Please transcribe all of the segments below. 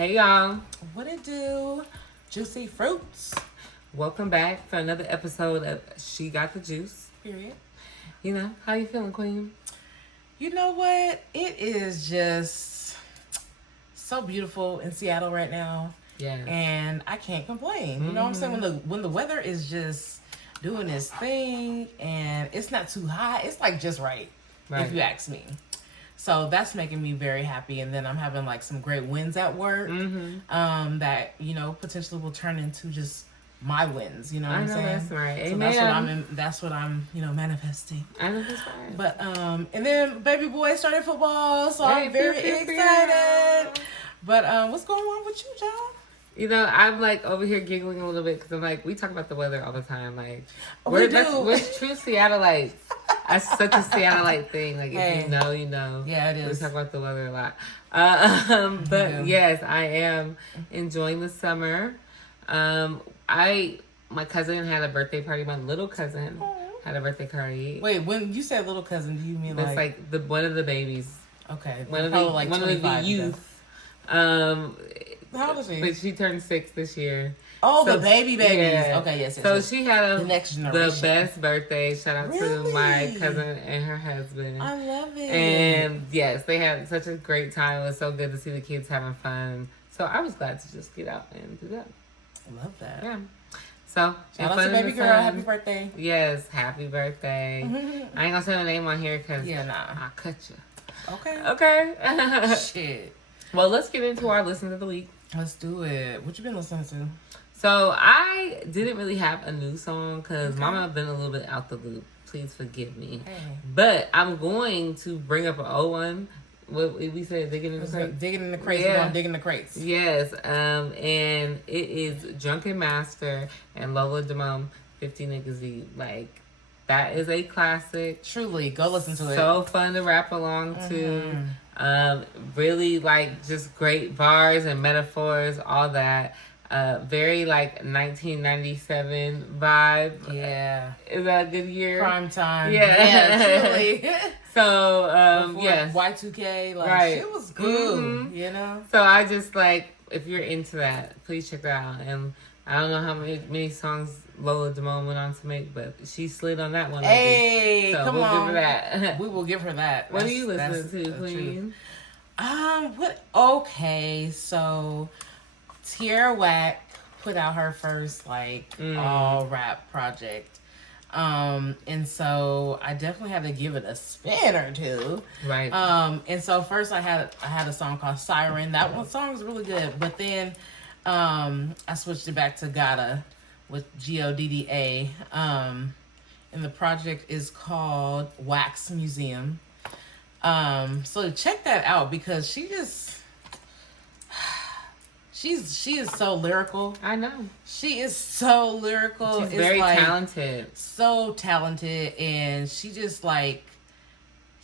Hey y'all, What it do? Juicy fruits. welcome back for another episode of She Got the Juice. Period. You know, how you feeling, Queen? You know what? It is just so beautiful in Seattle right now. Yeah. And I can't complain. You know what I'm saying? When the weather is just doing its thing and it's not too hot, it's like just right. If you ask me. So that's making me very happy. And then I'm having like some great wins at work that, you know, potentially will turn into just my wins. You know what I'm saying? That's right. So Amen. that's what I'm, you know, manifesting. I know that's right. But and then baby boy started football, so I'm very excited. But what's going on with you, John? You know, I'm like over here giggling a little bit because I'm like, we talk about the weather all the time. Like, We do. We're true Seattleites. That's such a Seattleite thing. Like, if you know, you know. Yeah, it is. We talk about the weather a lot. But yes, I am enjoying the summer. My cousin had a birthday party. My little cousin had a birthday party. Wait, when you say little cousin, do you mean It's like the one of the babies. Okay, one of the youth. How old is she? But she turned 6 this year. Oh, so, the babies. Yeah. Okay, yes. So she had the next generation. The best birthday. Shout out to my cousin and her husband. I love it. And yes, they had such a great time. It was so good to see the kids having fun. So I was glad to just get out and do that. I love that. Yeah. So shout out to baby girl. Happy birthday. Yes, happy birthday. I ain't gonna say her name on here because I'll cut you. Okay. Shit. Well, let's get into our listens of the week. Let's do it. What you been listening to? So I didn't really have a new song because Mama been a little bit out the loop. Please forgive me. Hey. But I'm going to bring up an old one. What we said, digging in the crates. Digging in the crates. Yeah. We're digging the crates. Yes. And it is Drunken Master and Lola Demone, 50 Niggas Eat. Like, that is a classic. Truly. Go listen to it. So fun to rap along to. Really, like, just great bars and metaphors, all that. Very, like, 1997 vibe. Yeah. Is that a good year? Prime time. Yeah. Truly. So, yes. Y2K, like, shit was good, you know? So, I just, like, if you're into that, please check that out. And I don't know how many songs Lola Demone went on to make, but she slid on that one. Hey, so come on. Give her that. We will give her that. What do you listen to, Queen? Okay, so Tierra Whack put out her first, like, all rap project. And so I definitely had to give it a spin or two. Right. And so first I had a song called Siren. That one song was really good. But then I switched it back to Gotta with Godda. And the project is called Wax Museum. So check that out because she is so lyrical. I know. She is so lyrical. She's very talented. So talented. And she just like,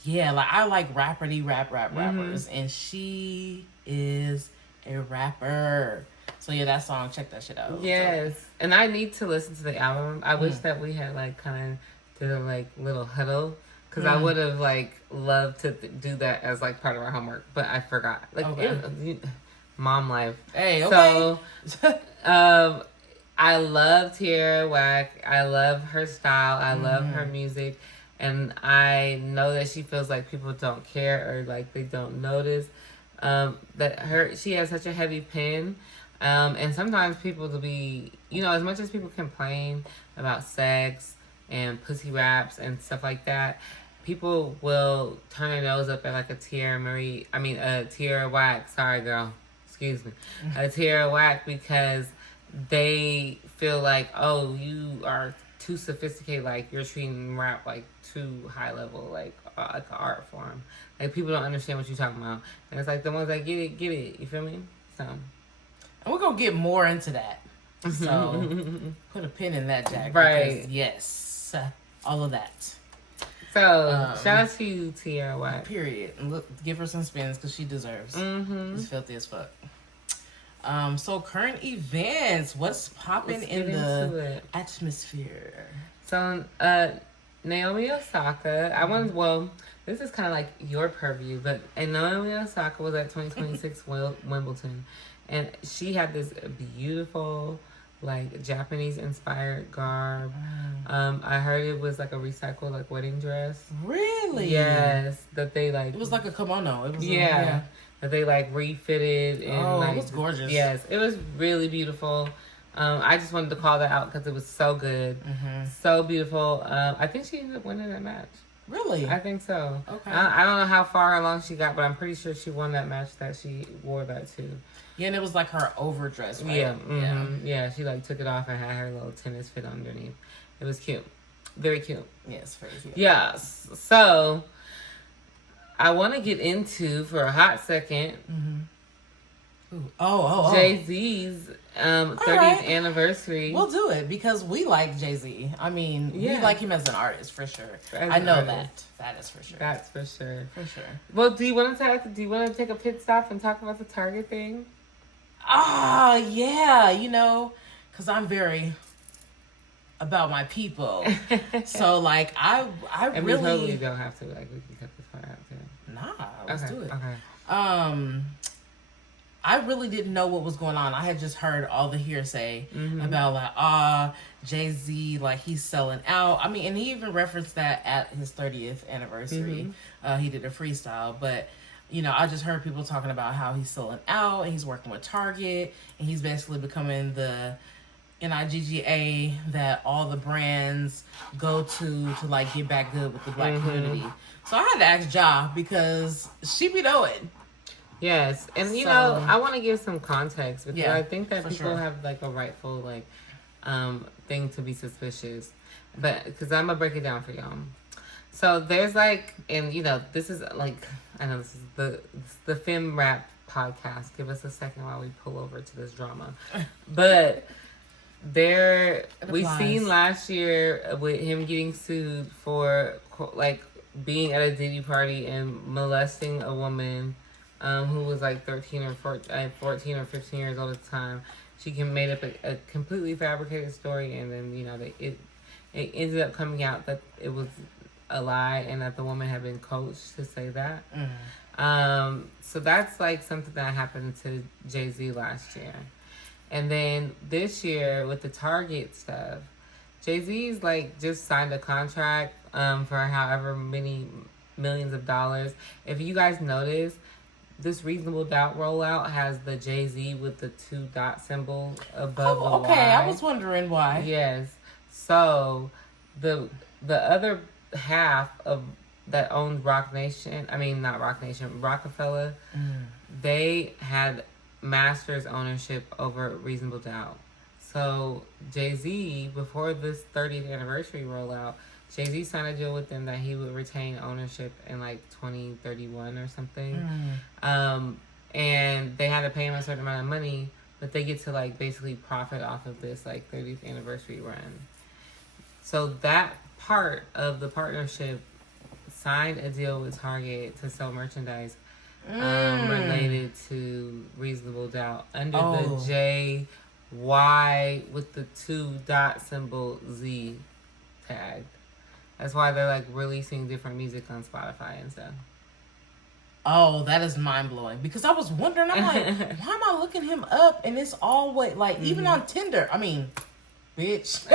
I like rappers. And she is a rapper. So that song, check that shit out. Yes. And I need to listen to the album. I wish that we had like kind of did a like little huddle. Because I would have like loved to do that as like part of our homework. But I forgot. Like, mom life. Hey, okay. So, I love Tierra Whack. I love her style. I love her music. And I know that she feels like people don't care or like they don't notice. She has such a heavy pen. And sometimes people will be, you know, as much as people complain about sex and pussy raps and stuff like that, people will turn their nose up at like a Tierra Whack. Sorry, girl. Excuse me. A Tierra Whack because they feel like, oh, you are too sophisticated. Like, you're treating rap like too high level, like an art form. Like, people don't understand what you're talking about. And it's like the ones that get it. You feel me? So. And we're going to get more into that. So, put a pin in that, Jack. Right. Because, yes. All of that. So, shout out to you, Tierra Whack. Period. And look, give her some spins because she deserves. It's filthy as fuck. So current events, what's popping in the atmosphere? So, Naomi Osaka, this is kind of like your purview, but Naomi Osaka was at 2026 Wimbledon, and she had this beautiful, like, Japanese inspired garb. I heard it was like a recycled, like, wedding dress. Really? Yes, that they like. It was like a kimono. It was yeah, that they like refitted and like. It was gorgeous. Yes, it was really beautiful. I just wanted to call that out because it was so good, so beautiful. I think she ended up winning that match. Really? I think so. Okay. I don't know how far along she got, but I'm pretty sure she won that match that she wore that too. Yeah, and it was like her overdress, right? Yeah, yeah. She like took it off and had her little tennis fit underneath. It was cute, very cute. Yes, very cute. Yes. So I want to get into for a hot second. Jay-Z's 30th anniversary. We'll do it because we like Jay-Z. I mean, we like him as an artist for sure. I know that. That is for sure. That's for sure. For sure. Well, do you want to take a pit stop and talk about the Target thing? Yeah, because I'm very about my people. So like I and really we totally don't have to, like, we can cut this part out too. Nah, let's do it. Okay. I really didn't know what was going on. I had just heard all the hearsay about like, Jay-Z, like he's selling out. I mean, and he even referenced that at his 30th anniversary. He did a freestyle, but I just heard people talking about how he's selling out and he's working with Target and he's basically becoming the NIGGA that all the brands go to like get back good with the black community. So I had to ask Ja because she be knowing. Yes, and I want to give some context because I think that people sure. have like a rightful thing to be suspicious, but because I'm gonna break it down for y'all. So there's like, and this is like, I know this is the Femme Rap podcast. Give us a second while we pull over to this drama, but we seen last year with him getting sued for like being at a Diddy party and molesting a woman. Who was like 13 or 14 or 15 years old at the time. She made up a completely fabricated story, and then it ended up coming out that it was a lie and that the woman had been coached to say that. So that's like something that happened to Jay-Z last year, and then this year with the Target stuff, Jay-Z's like just signed a contract for however many millions of dollars. If you guys notice, this Reasonable Doubt rollout has the Jay-Z with the 2 dot symbol above the Y. I was wondering why. Yes. So the other half of that owned Rockefeller, they had master's ownership over Reasonable Doubt. So Jay-Z, before this 30th anniversary rollout, Jay-Z signed a deal with them that he would retain ownership in like 2031 or something. And they had to pay him a certain amount of money, but they get to like basically profit off of this like 30th anniversary run. So that part of the partnership signed a deal with Target to sell merchandise related to Reasonable Doubt under the JY with the 2 dot symbol Z tag. That's why they're like releasing different music on Spotify and stuff. Oh, that is mind blowing. Because I was wondering, I'm like, why am I looking him up? And it's all even on Tinder. I mean, bitch.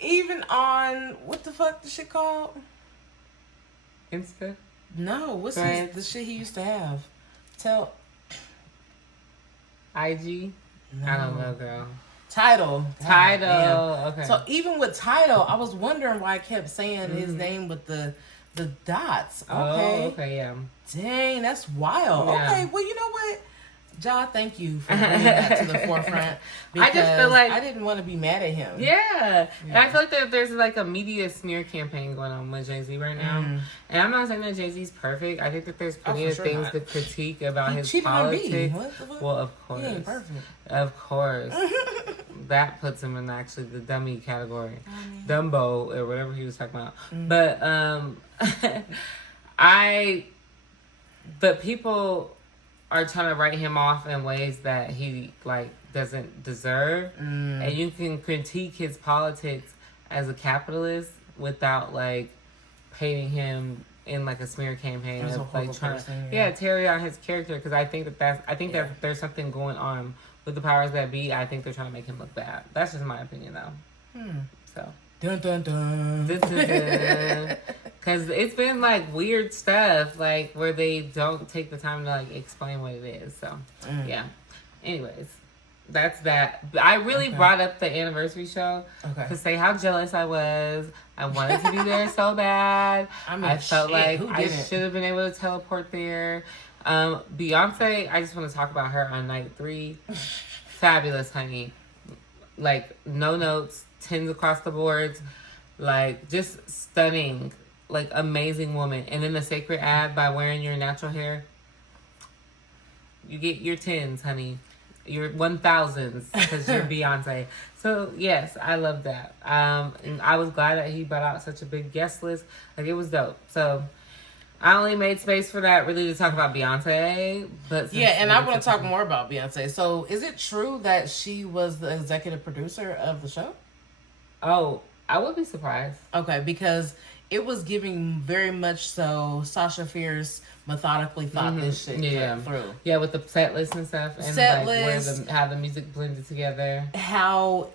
Even on what the fuck the shit called? Insta? No, what's the shit he used to have? IG? No. I don't know, girl. Tidal. Okay. So even with Tidal, I was wondering why I kept saying his name with the dots. Okay. Oh, okay, yeah. Dang, that's wild. Yeah. Okay, well, you know what? Ja, thank you for bringing that to the forefront. I just feel like I didn't want to be mad at him. Yeah. And I feel like there's like a media smear campaign going on with Jay-Z right now. And I'm not saying that Jay-Z's perfect. I think that there's plenty of things to critique about his politics. Well, of course. He ain't perfect. Of course. That puts him in actually the dummy category. Dumbo or whatever he was talking about. But but people are trying to write him off in ways that he like doesn't deserve, and you can critique his politics as a capitalist without like painting him in like a smear campaign As a of like horrible trying person, to tear out his character, because I think that there's something going on with the powers that be. I think they're trying to make him look bad. That's just my opinion though. So dun dun dun. Because it's been like weird stuff like where they don't take the time to like explain what it is. So yeah. Anyways, that's that. I really brought up the anniversary show to say how jealous I was. I wanted to be there so bad. I felt like I should have been able to teleport there. Beyonce, I just want to talk about her on night 3. Fabulous, honey. Like, no notes, 10s across the boards. Like, just stunning. Like, amazing woman. And then the sacred ad by wearing your natural hair. You get your 10s, honey. Your 1000s, because you're Beyonce. So, yes, I love that. And I was glad that he brought out such a big guest list. Like, it was dope. So, I only made space for that really to talk about Beyonce. But and I want to talk more about Beyonce. So, is it true that she was the executive producer of the show? Oh, I would be surprised. Okay, because it was giving very much so Sasha Fierce methodically thought this shit through. Yeah, with the set list and stuff, and set like list, how the music blended together. How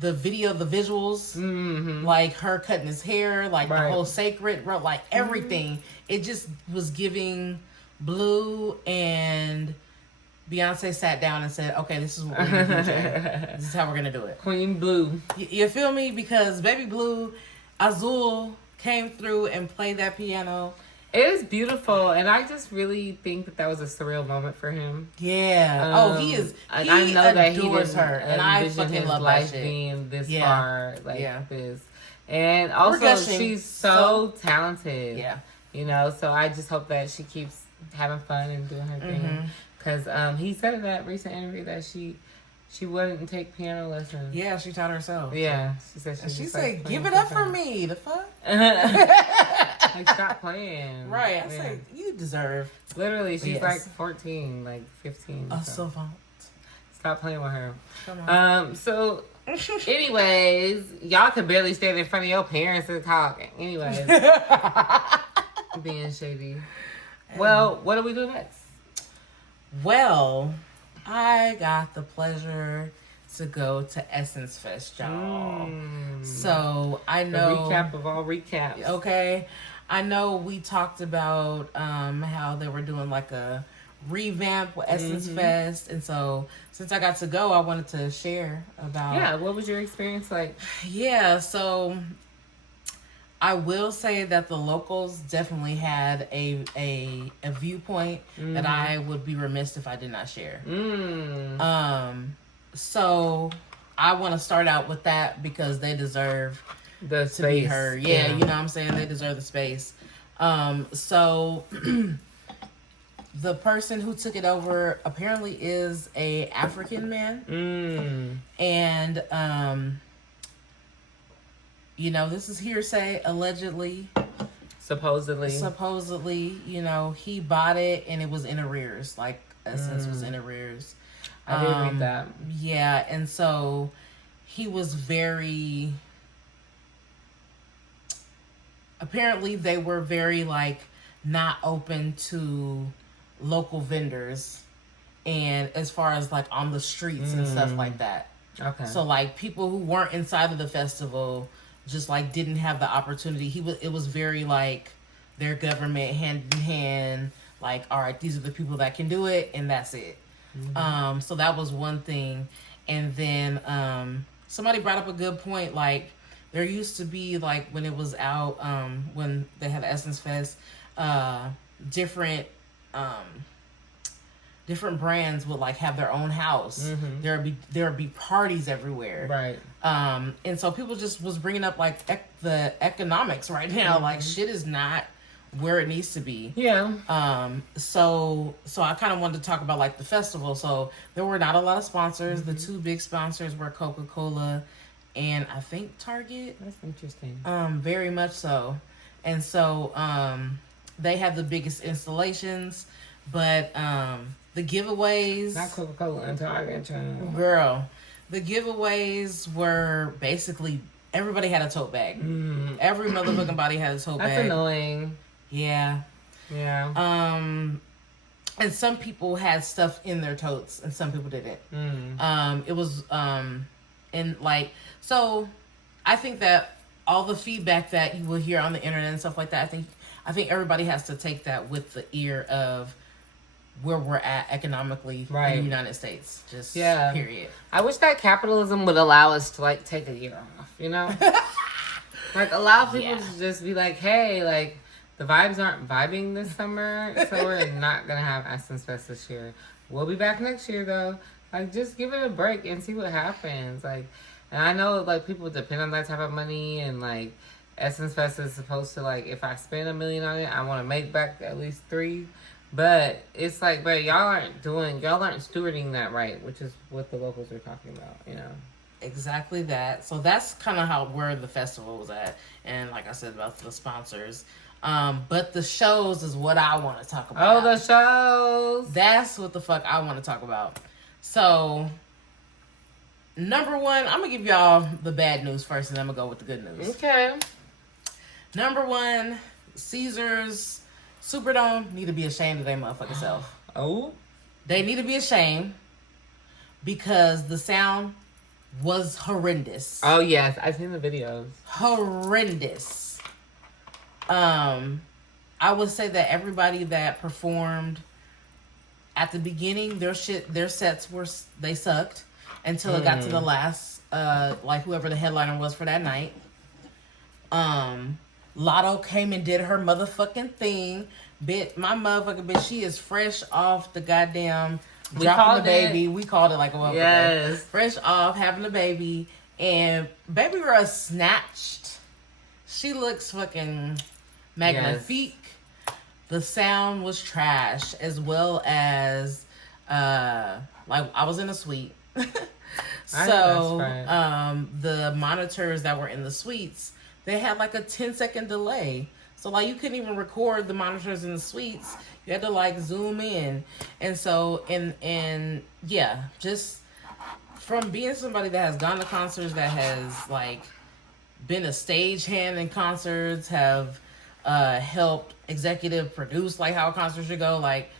the video, the visuals, like her cutting his hair, like the whole sacred, like everything. It just was giving Blue, and Beyonce sat down and said, okay, this is what we're going to do. This is how we're going to do it. Queen Blue. You feel me? Because Baby Blue, Azul came through and played that piano. It is beautiful, and I just really think that was a surreal moment for him. Yeah. He is. I know that he adores her, and I fucking love life that shit. Being this far, like this, and also she's so talented. Yeah. You know, so I just hope that she keeps having fun and doing her thing. Because he said in that recent interview that she wouldn't take piano lessons. Yeah, she taught herself. Yeah, she said she said, "Give it up for me." The fuck. Like, stop playing. Right. I say you deserve. Literally, she's like 14, like 15. So fun. Stop playing with her. Come on. So, anyways, y'all can barely stand in front of your parents and talk. Anyways, being shady. Well, what do we do next? Well, I got the pleasure to go to Essence Fest, y'all. So I know the recap of all recaps. Okay, I know we talked about how they were doing like a revamp with Essence Fest, and so since I got to go, I wanted to share about. Yeah, what was your experience like? Yeah, so I will say that the locals definitely had a viewpoint that I would be remiss if I did not share. So I want to start out with that because they deserve the to space. be heard. Yeah, you know what I'm saying? They deserve the space. So the person who took it over apparently is a African man. And you know, this is hearsay, allegedly. Supposedly, you know, he bought it and it was in arrears. Like, Essence was in arrears. I did read that. Yeah, and so he was very... Apparently, they were very, like, not open to local vendors. And as far as, like, on the streets and stuff like that. Okay. So, like, people who weren't inside of the festival... just like didn't have the opportunity. It was very like their government hand in hand, like, all right, these are the people that can do it, and that's it. So that was one thing. And then somebody brought up a good point, like there used to be, like, when it was out, when they had Essence Fest, different brands would like have their own house. There would be parties everywhere. Right. And so people just was bringing up like the economics right now. Like, shit is not where it needs to be. Yeah. So I kind of wanted to talk about like the festival. So there were not a lot of sponsors. The two big sponsors were Coca-Cola and I think Target. That's interesting. Very much so. And so they had the biggest installations, but the giveaways, not Coca-Cola and Target, girl. The giveaways were basically everybody had a tote bag. Every motherfucking body had a tote bag. That's annoying. Yeah. Yeah. And some people had stuff in their totes, and some people didn't. It was and like so. I think that all the feedback that you will hear on the internet and stuff like that, I think everybody has to take that with the ear of where we're at economically in the United States. Just period. I wish that capitalism would allow us to like take a year off, you know? Like allow people to just be like, hey, like the vibes aren't vibing this summer, so we're not gonna have Essence Fest this year. We'll be back next year though. Like just give it a break and see what happens. Like, and I know like people depend on that type of money, and like Essence Fest is supposed to like if I spend $1 million on it, I want to make back at least 3. But it's like, but y'all aren't stewarding that right, which is what the locals are talking about, you know. Exactly that. So that's kind of where the festival was at, and like I said about the sponsors. But the shows is what I want to talk about. Oh, the shows. That's what the fuck I want to talk about. So, number one, I'm going to give y'all the bad news first, and then I'm going to go with the good news. Okay. Number one, Caesars Superdome need to be ashamed of their motherfucking self. Oh? They need to be ashamed because the sound was horrendous. Oh, yes. I've seen the videos. Horrendous. I would say that everybody that performed at the beginning, their sets they sucked until it got to the last, like whoever the headliner was for that night. Lotto came and did her motherfucking thing. My motherfucking bitch, she is fresh off the goddamn dropping the baby. We called it like a motherfucker. Yes. Fresh off having the baby. And baby girl snatched. She looks fucking magnifique. Yes. The sound was trash, as well as like I was in a suite. So the monitors that were in the suites, they had like a 10-second delay. So like you couldn't even record the monitors in the suites. You had to like zoom in. And so and yeah, just from being somebody that has gone to concerts, that has like been a stagehand in concerts, have helped executive produce like how a concert should go, like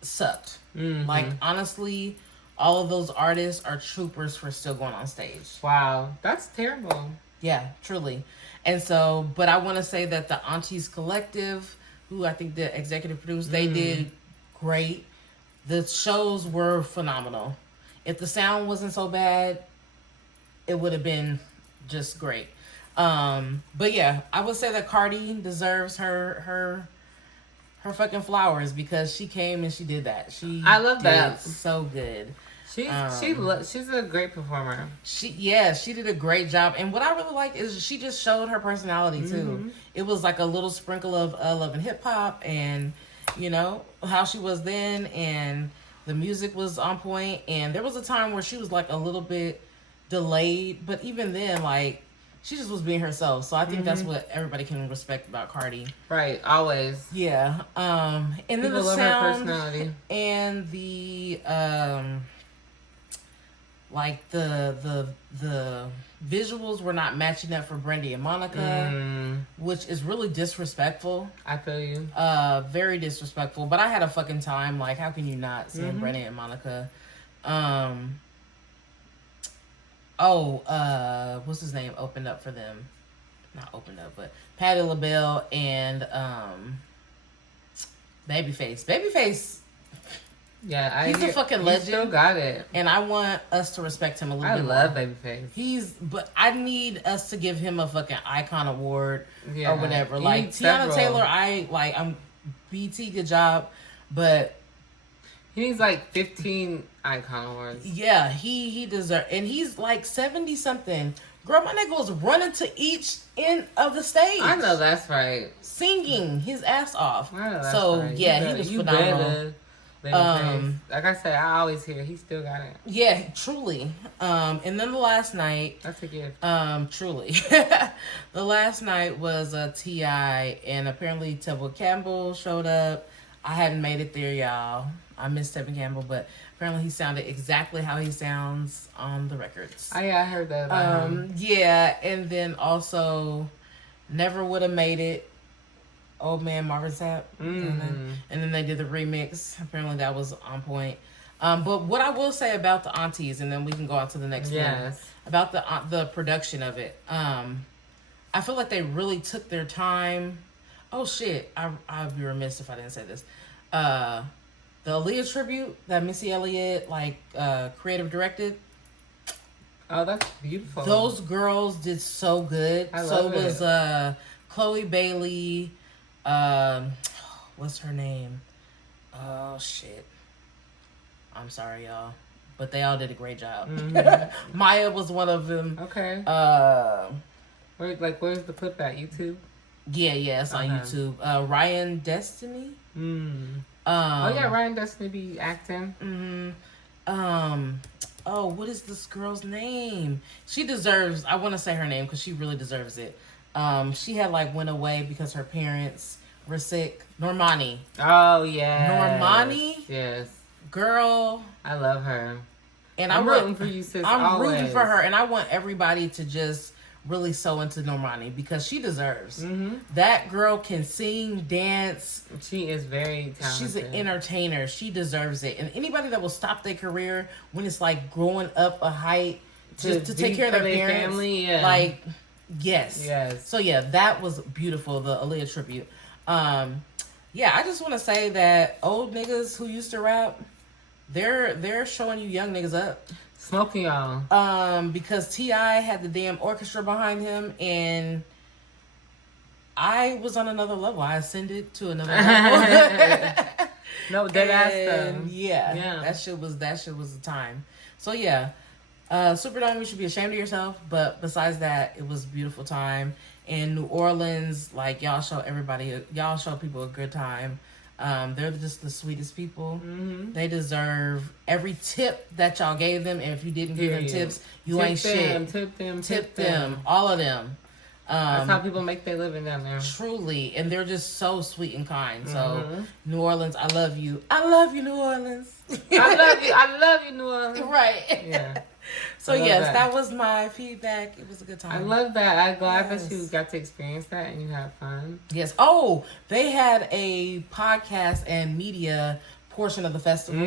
sucked. Like honestly, all of those artists are troopers for still going on stage. Wow, that's terrible. Yeah, truly. And so, but I want to say that the Aunties Collective, who I think the executive produced, they did great. The shows were phenomenal. If the sound wasn't so bad, it would have been just great. But yeah, I would say that Cardi deserves her fucking flowers because she came and she did that. I love that. So good. She's a great performer. She did a great job. And what I really like is she just showed her personality too. It was like a little sprinkle of love and hip hop, and you know how she was then, and the music was on point. And there was a time where she was like a little bit delayed, but even then, like she just was being herself. So I think that's what everybody can respect about Cardi. Right, always. Yeah. And then people the love sound her personality and the like the visuals were not matching up for Brandy and Monica, which is really disrespectful. I feel you. Very disrespectful. But I had a fucking time. Like, how can you not see Brandy and Monica? What's his name? Opened up for them. Not opened up, but Patti LaBelle and Babyface. Babyface. Yeah, he's a fucking legend. He still got it, and I want us to respect him a little bit more. I love Babyface. But I need us to give him a fucking icon award or whatever. Like Tiana Taylor, I'm BT, good job, but he needs like 15 icon awards. Yeah, he deserves, and he's like 70 something. Girl, my nigga was running to each end of the stage. I know that's right. Singing his ass off. I know that's right. Yeah, he was phenomenal. Like I said, I always hear he still got it. Yeah, truly. And then the last night, that's a gift. Truly, the last night was a T.I. and apparently Tevin Campbell showed up. I hadn't made it there, y'all. I missed Tevin Campbell, but Apparently, he sounded exactly how he sounds on the records. Oh yeah, I heard that. Yeah, and then also, Never Would Have Made It. Old Man Marvin Sapp. And then they did the remix. Apparently, that was on point. But what I will say about the aunties, and then we can go on to the next one. About the production of it. I feel like they really took their time. Oh shit! I'd be remiss if I didn't say this. The Aaliyah tribute that Missy Elliott creative directed. Oh, that's beautiful. Those girls did so good. So it was Chloe Bailey. What's her name? Oh shit! I'm sorry, y'all, but they all did a great job. Maya was one of them. Okay. Where's the clip at? YouTube? Yeah, it's on YouTube. Ryan Destiny. Oh yeah, Ryan Destiny be acting. Oh, what is this girl's name? She deserves. I want to say her name because she really deserves it. She had went away because her parents were sick. Normani. Oh yeah. Normani. Yes. Girl, I love her. And I'm rooting for you, sis. I'm rooting for her, and I want everybody to just really so into Normani because she deserves. That girl can sing, dance. She is very talented. She's an entertainer. She deserves it. And anybody that will stop their career when it's growing up a height just to take care of their parents, family, yes. So yeah, that was beautiful. The Aaliyah tribute. Yeah, I just want to say that old niggas who used to rap, they're showing you young niggas up. Smoking y'all. Because T.I. had the damn orchestra behind him, and I was on another level. I ascended to another level. No, dead ass though. Yeah. That shit was the time. So yeah, Superdome, you should be ashamed of yourself. But besides that, it was a beautiful time. In New Orleans, y'all show people a good time. They're just the sweetest people. They deserve every tip that y'all gave them. And if you didn't give them tips, you ain't shit. Tip them. All of them. That's how people make their living down there. Truly. And they're just so sweet and kind. So, New Orleans, I love you. I love you, New Orleans. I love you, New Orleans. Right. Yeah. So, yes, that was my feedback. It was a good time. I love that. I'm glad that you got to experience that and you had fun. Yes. Oh, they had a podcast and media portion of the festival.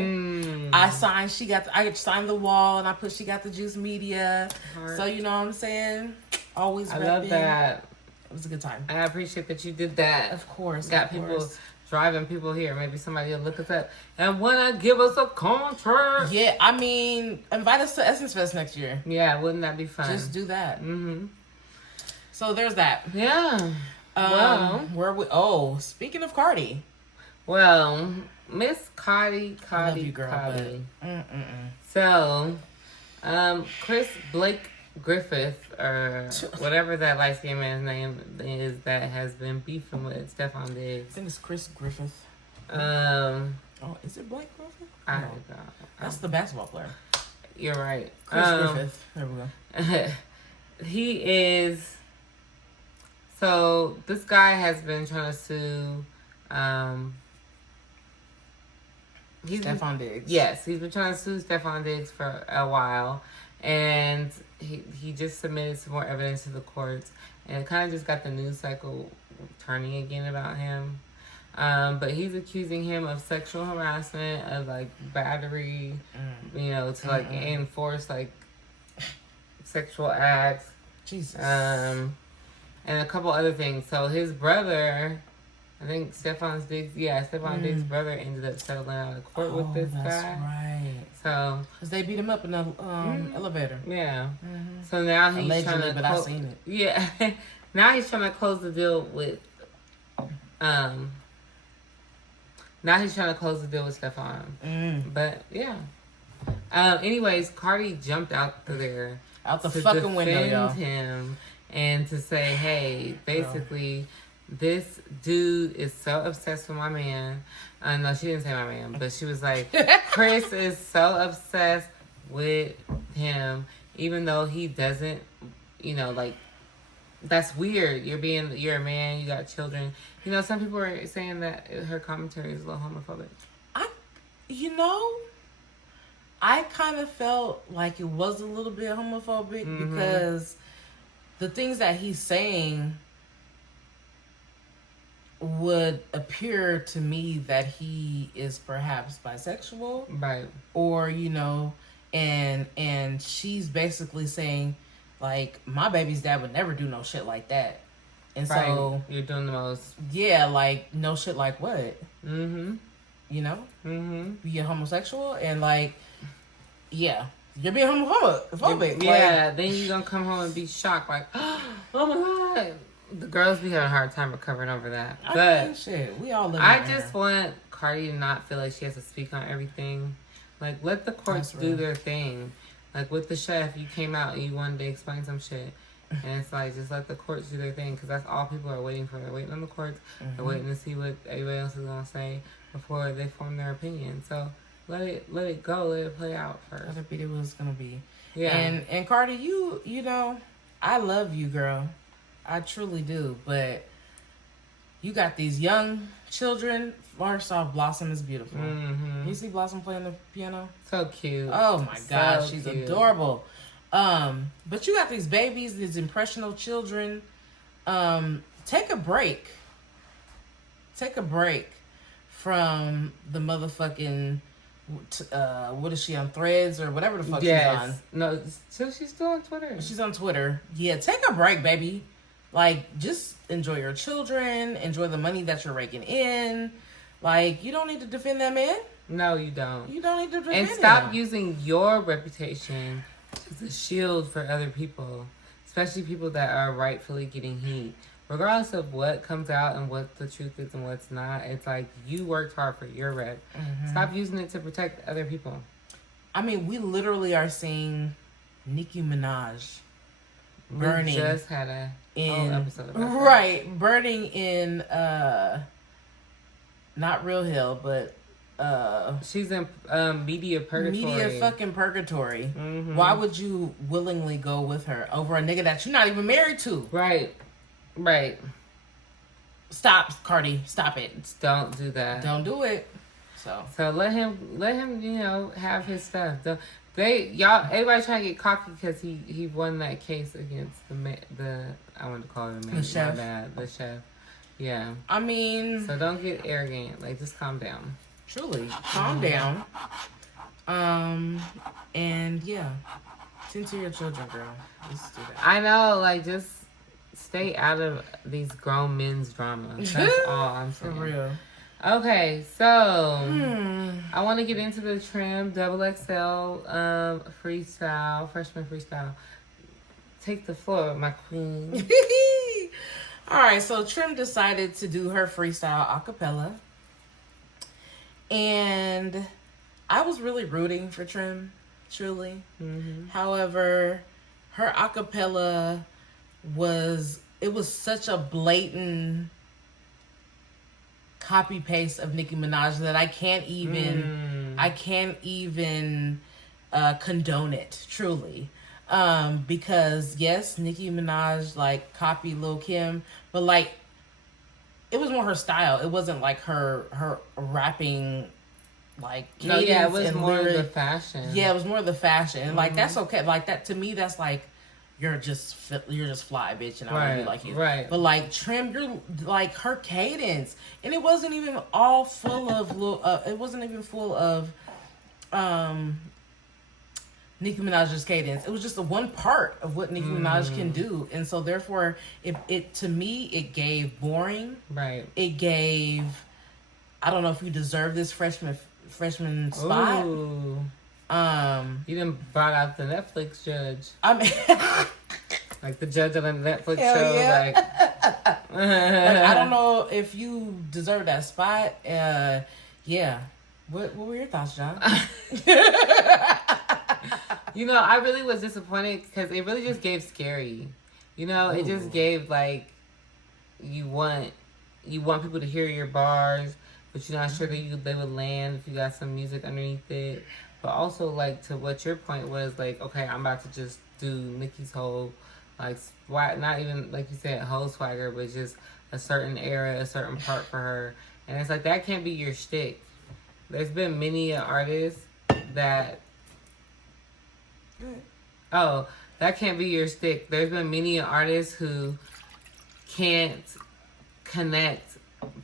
I signed the wall and I put She Got the Juice Media. So, you know what I'm saying? Always I love that. It was a good time. I appreciate that you did that. Of course. People driving people here. Maybe somebody will look us up and want to give us a contract. Yeah, I mean, invite us to Essence Fest next year. Yeah, wouldn't that be fun? Just do that. So there's that. Yeah. Speaking of Cardi. Well, Miss Cardi. I love you, girl, So, Chris Blake Griffith, or whatever that light skinned man's name is that has been beefing with Stephon Diggs. I think it's Chris Griffith. Is it Blake Griffith? I don't know. That's the basketball player. You're right. Chris Griffith. There we go. He is. So this guy has been trying to sue. Stephon Diggs. Yes, he's been trying to sue Stephon Diggs for a while, and he just submitted some more evidence to the courts, and it kind of just got the news cycle turning again about him. But he's accusing him of sexual harassment, of battery, to enforce sexual acts. Jesus. And a couple other things. So his brother, I think Stephon Diggs' brother ended up settling out of court with this guy. That's right. So, because they beat him up in the elevator. Yeah. So now he's allegedly, trying to. But I seen it. Yeah. Now he's trying to close the deal with. Now he's trying to close the deal with Stephon. But yeah. Anyways, Cardi jumped out there. Out the fucking window, y'all. Him and to say, hey, basically, this dude is so obsessed with my man. No, she didn't say my man, but she was like, Chris is so obsessed with him, even though he doesn't, that's weird. You're a man, you got children. Some people are saying that her commentary is a little homophobic. I kind of felt like it was a little bit homophobic because the things that he's saying would appear to me that he is perhaps bisexual, right? Or and she's basically saying like my baby's dad would never do no shit like that, and right. so You're doing the most. Yeah, like no shit like what? Mm-hmm. You know, Mm-hmm. You're homosexual and like, yeah, you're being homophobic. Yeah, like, then you're gonna come home and be shocked, like, oh my god. The girls be having a hard time recovering over that. But shit, we all live. I just want Cardi to not feel like she has to speak on everything. Like, let the courts do their thing. Like with the chef, you came out and you wanted to explain some shit, and it's like just let the courts do their thing because that's all people are waiting for. They're waiting on the courts. They're waiting to see what everybody else is gonna say before they form their opinion. So let it go. Let it play out first. Let it be what it's gonna be. Yeah. And Cardi, you know, I love you, girl. I truly do, but you got these young children. First off, Blossom is beautiful. You see Blossom playing the piano? So cute. Oh my gosh, she's cute. adorable. But you got these babies, these impressionable children. Take a break. Take a break from the motherfucking. What is she on Threads or whatever the fuck she's on? No, so she's still on Twitter. She's on Twitter. Yeah, take a break, baby. Like, just enjoy your children. Enjoy the money that you're raking in. Like, you don't need to defend that man. No, you don't. You don't need to defend him. And stop using your reputation as a shield for other people, especially people that are rightfully getting heat. Regardless of what comes out and what the truth is and what's not, it's like you worked hard for your rep. Stop using it to protect other people. I mean, we literally are seeing Nicki Minaj burning. We just had a whole episode about that. Right, burning in not Real Hell, but she's in media purgatory. Media fucking purgatory. Why would you willingly go with her over a nigga that you're not even married to? Right. Stop, Cardi. Stop it. Don't do that. Don't do it. So let him, have his stuff. Everybody trying to get cocky because he won that case against the I want to call it the man. The chef. My bad. The chef. Yeah. I mean. So don't get arrogant. Like, just calm down. Truly, calm down. And yeah, tend to your children, girl. Just do that. I know. Like, just stay out of these grown men's drama. That's all I'm saying. For real. Okay, so I want to get into the Trim XXL freestyle, freshman freestyle. Take the floor, my queen. All right, so Trim decided to do her freestyle a cappella. And I was really rooting for Trim, truly. However, her a cappella was such a blatant copy paste of Nicki Minaj that I can't even condone it, truly. Because yes, Nicki Minaj like copied Lil Kim, but like it was more her style. It wasn't like her rapping like cadence. No, yeah, it was more of the fashion. Yeah, it was more of the fashion. And like that's okay. Like that to me, that's like you're just fly, bitch, and I want to be like you. Right. But like Trim, you're like her cadence, and it wasn't even all full of it wasn't even full of Nicki Minaj's cadence. It was just the one part of what Nicki Minaj can do, and so therefore, it to me it gave boring. Right. It gave. I don't know if you deserve this freshman spot. Ooh. You didn't brought out the Netflix judge. I mean, like the judge on the Netflix hell show. Yeah. Like, I don't know if you deserve that spot. Yeah. What were your thoughts, John? I really was disappointed because it really just gave scary. It just gave like you want people to hear your bars, but you're not sure that they would land if you got some music underneath it. But also, like, to what your point was, like, okay, I'm about to just do Nicki's whole, like, not even, like you said, whole swagger, but just a certain era, a certain part for her. And it's like, that can't be your shtick. There's been many artists that Oh, that can't be your stick. There's been many artists who can't connect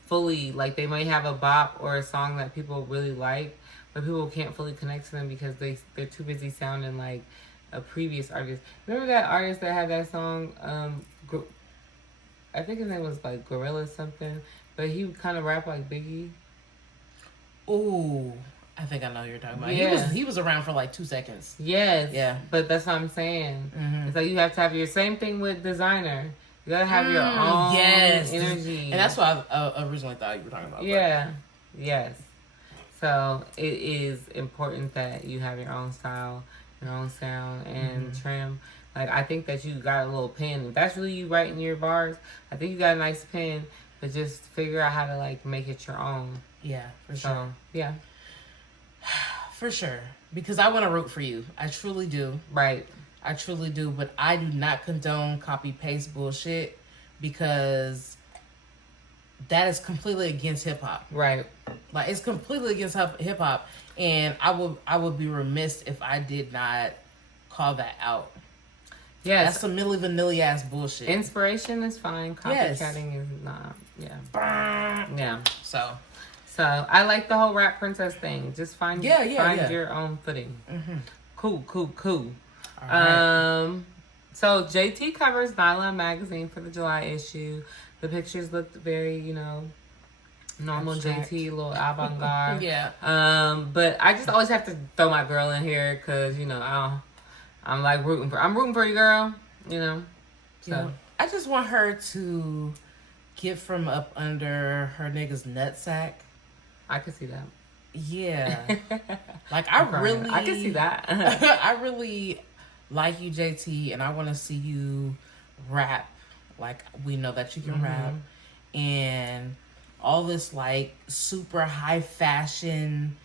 fully. Like, they might have a bop or a song that people really like, but people can't fully connect to them because they're too busy sounding like a previous artist. Remember that artist that had that song? I think his name was like Gorilla something, but he kind of rap like Biggie. Ooh, I think I know who you're talking about. Yeah. He was around for like 2 seconds. Yes. Yeah. But that's what I'm saying. Mm-hmm. It's like you have to have your same thing with designer. You gotta have your own energy. And that's what I originally thought you were talking about. Yeah. But. Yes. So it is important that you have your own style, your own sound, and trim. Like, I think that you got a little pen. If that's really you writing your bars, I think you got a nice pen. But just figure out how to, like, make it your own. Yeah, for sure. Yeah. For sure. Because I want to root for you. I truly do. Right. I truly do. But I do not condone copy-paste bullshit because that is completely against hip-hop. Right. Like, it's completely against hip-hop. And I would be remiss if I did not call that out. Yes. That's some Milli Vanilli ass bullshit. Inspiration is fine. Copycatting is not. Yeah. Yeah. So I like the whole rap princess thing. Just find your own footing. Mm-hmm. Cool. All right. So JT covers Nyla magazine for the July issue. The pictures looked very, normal Abstract. JT, a little avant-garde. Yeah. But I just always have to throw my girl in here because, I'm like rooting for you, girl. So yeah. I just want her to get from up under her nigga's nutsack. I could see that. Yeah. Like, I can see that. I really like you, JT, and I want to see you rap. Like, we know that you can rap. And all this, like, super high fashion,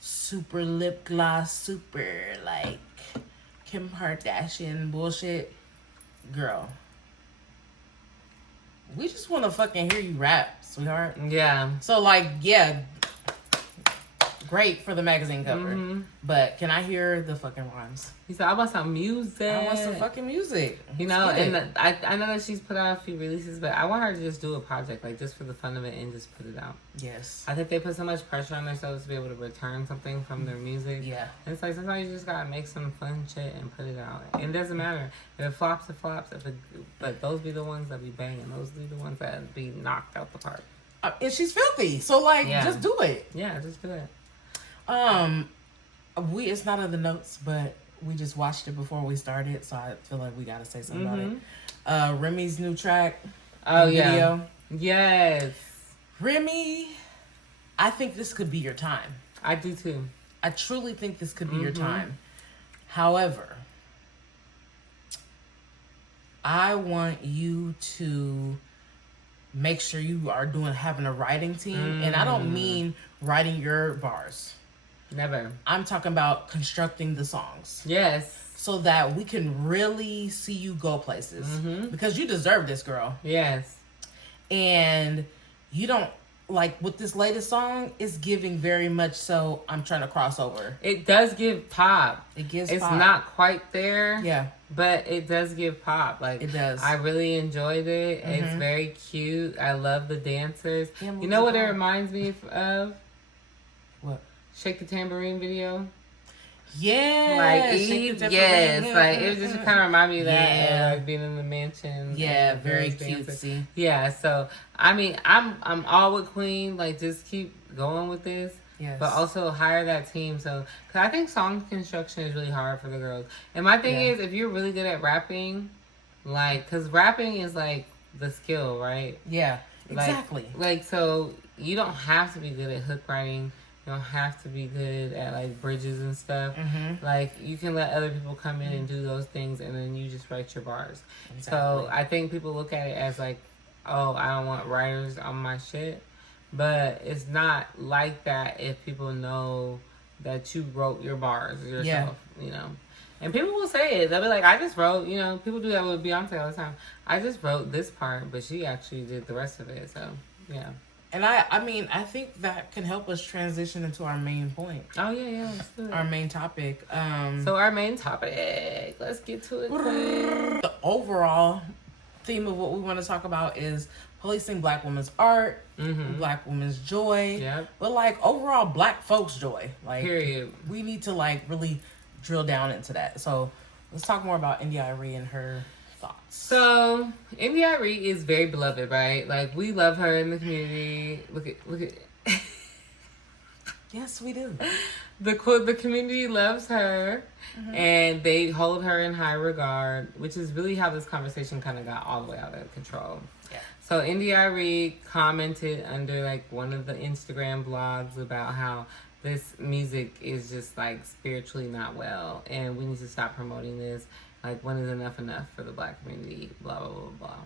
super lip gloss, super, like, Kim Kardashian bullshit. Girl. We just want to fucking hear you rap, sweetheart. Yeah. So, like, yeah, great for the magazine cover. But can I hear the fucking rhymes? He said, I want some music. I want some fucking music. And I know that she's put out a few releases, but I want her to just do a project, like, just for the fun of it and just put it out. Yes. I think they put so much pressure on themselves to be able to return something from their music. Yeah. And it's like, sometimes you just gotta make some fun shit and put it out. And it doesn't matter. If it flops, it flops. But those be the ones that be banging. Those be the ones that be knocked out the park. And she's filthy. So, like, just do it. Yeah, just do it. It's not in the notes, but we just watched it before we started, so I feel like we gotta say something about it. Remy's new track. Video. Yes. Remy, I think this could be your time. I do too. I truly think this could be your time. However, I want you to make sure you are having a writing team. And I don't mean writing your bars. Never. I'm talking about constructing the songs. Yes. So that we can really see you go places. Because you deserve this, girl. Yes. And you don't, like, with this latest song, it's giving very much so I'm trying to cross over. It does give pop. It gives It's pop. not quite there. Yeah. But it does give pop. Like, it does. I really enjoyed it. It's very cute. I love the dancers. Yeah, you know what it reminds me of? What? Shake the Tambourine video. Yeah. Like, yes. Like, it just kind of reminded me of that. Yeah. Like, being in the mansion. Yeah, very cutesy. Yeah, so, I mean, I'm all with Queen. Like, just keep going with this. Yes. But also hire that team. So, because I think song construction is really hard for the girls. And my thing is, if you're really good at rapping, like, because rapping is, like, the skill, right? Yeah, exactly. Like, so, you don't have to be good at hook writing. You don't have to be good at, like, bridges and stuff. Like, you can let other people come in and do those things, and then you just write your bars. Exactly. So, I think people look at it as, like, oh, I don't want writers on my shit. But it's not like that if people know that you wrote your bars yourself, And people will say it. They'll be like, I just wrote, people do that with Beyonce all the time. I just wrote this part, but she actually did the rest of it. So, yeah. And I think that can help us transition into our main point. Oh yeah, let's do it. Our main topic. So our main topic, let's get to it quick. The overall theme of what we want to talk about is policing Black women's art, Black women's joy, but like overall Black folks' joy. Like, period. We need to like really drill down into that. So let's talk more about India Arie and her thoughts. So India Arie is very beloved, right? Like, we love her in the community. Look at. Yes, we do. The community loves her, and they hold her in high regard, which is really how this conversation kind of got all the way out of control. Yeah. So India Arie commented under like one of the Instagram blogs about how this music is just like spiritually not well, and we need to stop promoting this. Like, when is enough for the Black community? Blah blah blah blah.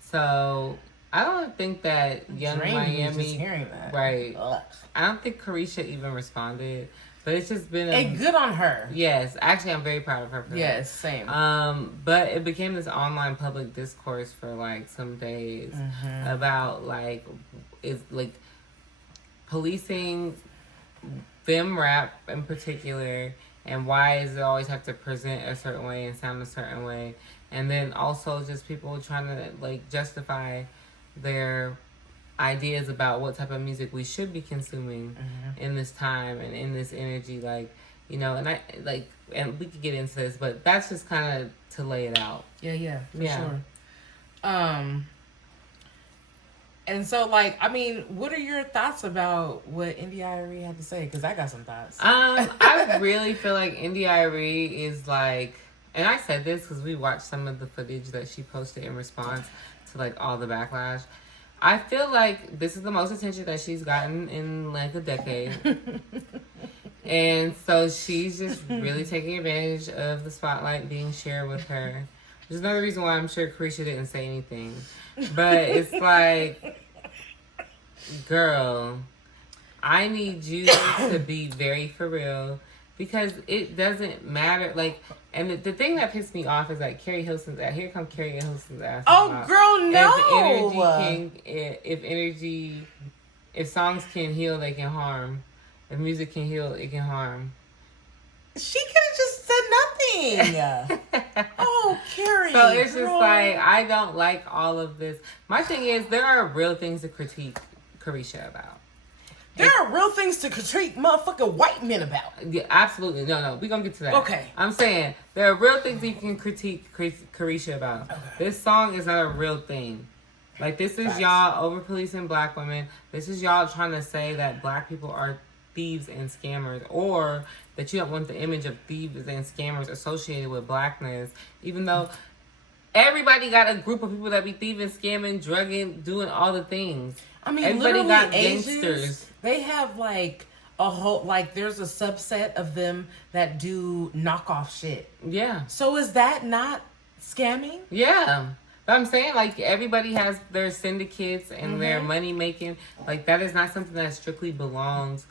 So I don't think that Young Miami, just hearing that, right? Ugh. I don't think Carisha even responded, but it's just been good on her. Yes, actually, I'm very proud of her for that. Yes, same. But it became this online public discourse for like some days about like policing femme rap in particular, and why does it always have to present a certain way and sound a certain way, and then also just people trying to like justify their ideas about what type of music we should be consuming in this time and in this energy, like, you know. And I like, and we could get into this, but that's just kind of to lay it out. Yeah, for sure. And so, like, I mean, what are your thoughts about what India Arie had to say? Because I got some thoughts. I really feel like India Arie is like, and I said this because we watched some of the footage that she posted in response to like all the backlash. I feel like this is the most attention that she's gotten in like a decade. And so she's just really taking advantage of the spotlight being shared with her. Which is another reason why I'm sure Carisha didn't say anything. But it's like, girl, I need you to be very for real, because it doesn't matter. Like, and the thing that pissed me off is like Carrie Hilson's ass. Here come Carrie Hilson's ass. Oh, girl, no. If songs can heal, they can harm. If music can heal, it can harm. She could have just said nothing. Oh, Carrie. So it's just like, I don't like all of this. My thing is, there are real things to critique Carisha about. There are real things to critique motherfucking white men about. Yeah, absolutely. No, we're going to get to that. Okay. I'm saying, there are real things that you can critique Carisha about. Okay. This song is not a real thing. Like, this is y'all over-policing Black women. This is y'all trying to say that Black people are thieves and scammers, or that you don't want the image of thieves and scammers associated with Blackness, even though everybody got a group of people that be thieving, scamming, drugging, doing all the things. I mean, everybody got gangsters. They have like a whole, like, there's a subset of them that do knockoff shit. Yeah. So is that not scamming? Yeah. But I'm saying, like, everybody has their syndicates and their money making. Like, that is not something that strictly belongs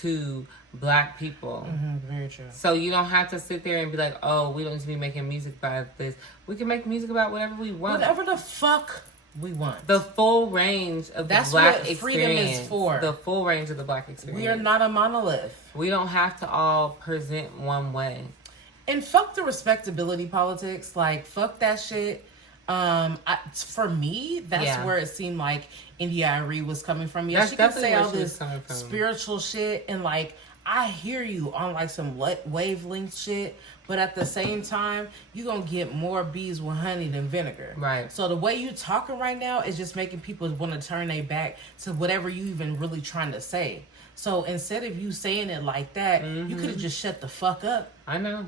to Black people. Very true. So you don't have to sit there and be like, oh, we don't need to be making music about this. We can make music about whatever we want. Whatever the fuck we want. The full range of the Black experience. That's what freedom is for. The full range of the Black experience. We are not a monolith. We don't have to all present one way. And fuck the respectability politics. Like, fuck that shit. For me, that's where it seemed like India Arie was coming from. Yeah, she can say all this spiritual shit, and like, I hear you on like some wavelength shit, but at the same time, you gonna get more bees with honey than vinegar. Right. So the way you talking right now is just making people want to turn their back to whatever you even really trying to say. So instead of you saying it like that, you could have just shut the fuck up. I know.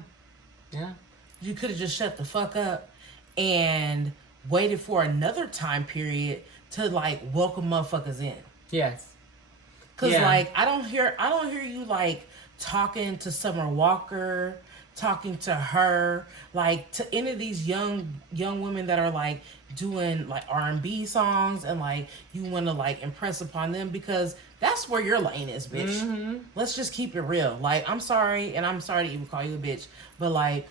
Yeah. You could have just shut the fuck up and waited for another time period to like welcome motherfuckers in. Yes. Cause like I don't hear you like talking to Summer Walker, talking to her, like to any of these young women that are like doing like R&B songs, and like you want to like impress upon them, because that's where your lane is, bitch. Let's just keep it real. Like, I'm sorry, and I'm sorry to even call you a bitch, but like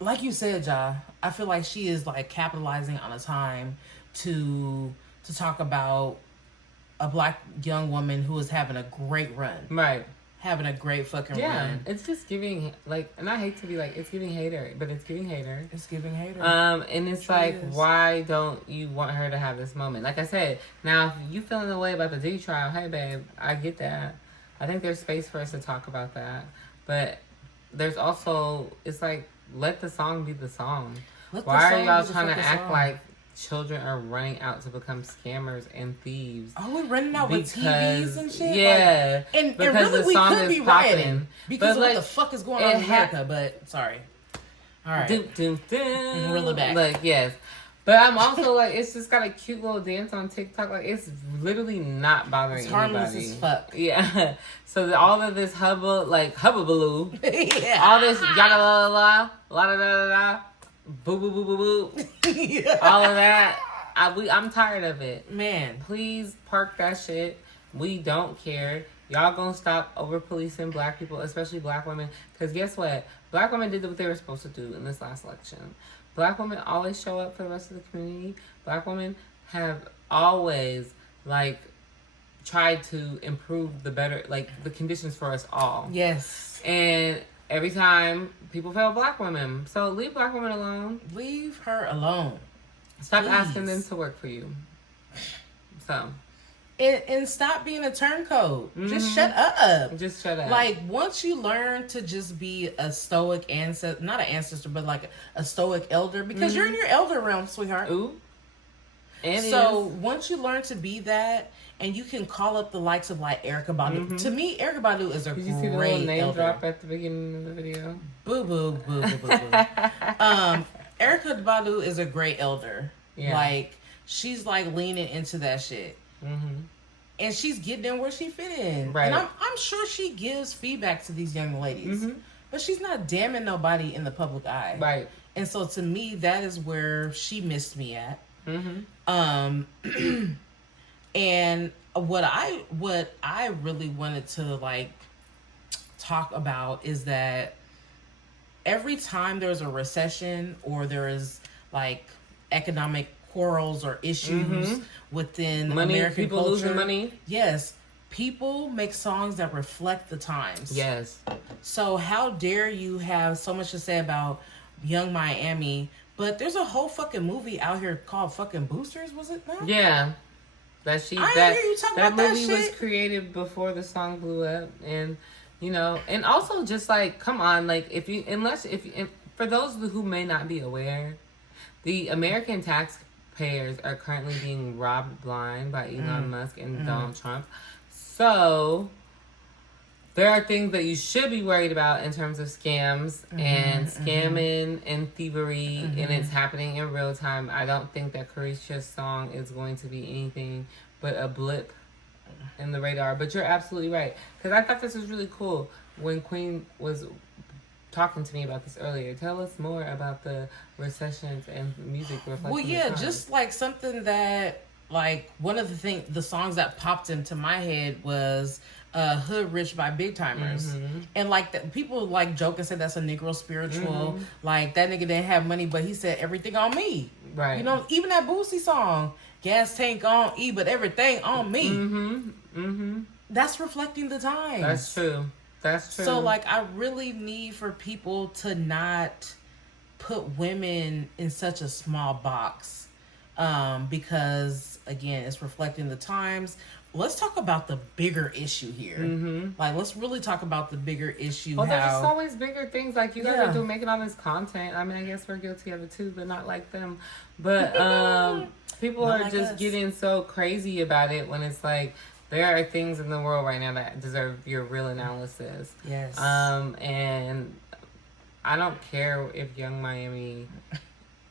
like you said, Ja, I feel like she is like capitalizing on a time to to talk about a black young woman who is having a great run. Right. Having a great fucking run. Yeah, it's just giving, like, and I hate to be like, it's giving hater, but it's giving hater. It's giving hater. And it's like, why don't you want her to have this moment? Like I said, now, if you feeling the way about the Diddy trial, hey, babe, I get that. I think there's space for us to talk about that. But there's also, it's like, let the song be the song. Why are y'all trying to act like children are running out to become scammers and thieves? Oh, we're running out with TVs and shit? Yeah. Like, and really, we could be rioting. Because of what the fuck is going on in America, but sorry. All right. Reel it back. Like, yes. But I'm also like, it's just got a cute little dance on TikTok. Like, it's literally not bothering it's harmless anybody. As fuck. Yeah. So all of this hubbabaloo, yeah. all this yada la la la la la la, boo boo boo boo boo, yeah. All of that. I'm tired of it. Man, please park that shit. We don't care. Y'all gonna stop over policing black people, especially black women. Because guess what? Black women did what they were supposed to do in this last election. Black women always show up for the rest of the community. Black women have always, like, tried to improve the conditions for us all. Yes. And every time people fail black women. So leave black women alone. Leave her alone. Stop asking them to work for you. So. And stop being a turncoat. Mm-hmm. Just shut up. Just shut up. Like, once you learn to just be a stoic ancestor, not an ancestor, but like a stoic elder, because you're in your elder realm, sweetheart. Ooh. And so once you learn to be that, and you can call up the likes of like Erykah Badu. Mm-hmm. To me, Erykah Badu is a great elder. Did you see the little name drop at the beginning of the video? Boo boo boo boo boo boo. Erykah Badu is a great elder. Yeah. Like, she's like leaning into that shit. Mm-hmm. And she's getting in where she fit in. Right. And I'm sure she gives feedback to these young ladies. Mm-hmm. But she's not damning nobody in the public eye. Right. And so to me, that is where she missed me at. Mm-hmm. And what I really wanted to like talk about is that every time there's a recession or there is like economic quarrels or issues within American people culture, losing money. Yes, people make songs that reflect the times. Yes. So how dare you have so much to say about Young Miami, but there's a whole fucking movie out here called fucking Boosters, was it not? Yeah. That movie was created before the song blew up, and you know, and also just like, come on, like for those who may not be aware, the American taxpayers are currently being robbed blind by Elon Musk and Donald Trump. So there are things that you should be worried about in terms of scams and scamming and thievery, and it's happening in real time. I don't think that Carisha's song is going to be anything but a blip in the radar. But you're absolutely right. Because I thought this was really cool when Queen was talking to me about this earlier. Tell us more about the recessions and music reflecting. Well, yeah, just like something that, like, one of the songs that popped into my head was Hood Rich by Big Timers. And like that, people like joke and say that's a Negro spiritual. Like, that nigga didn't have money, but he said everything on me. Right. You know, even that Boosie song, gas tank on E, but everything on me. That's reflecting the times. That's true. That's true. So, like, I really need for people to not put women in such a small box. Because, again, it's reflecting the times. Let's talk about the bigger issue here. Like, let's really talk about the bigger issue. Well, there's just always bigger things. Like, you guys are making all this content. I mean, I guess we're guilty of it too, but not like them. But people are like just getting so crazy about it when it's like, there are things in the world right now that deserve your real analysis. Yes. And I don't care if Young Miami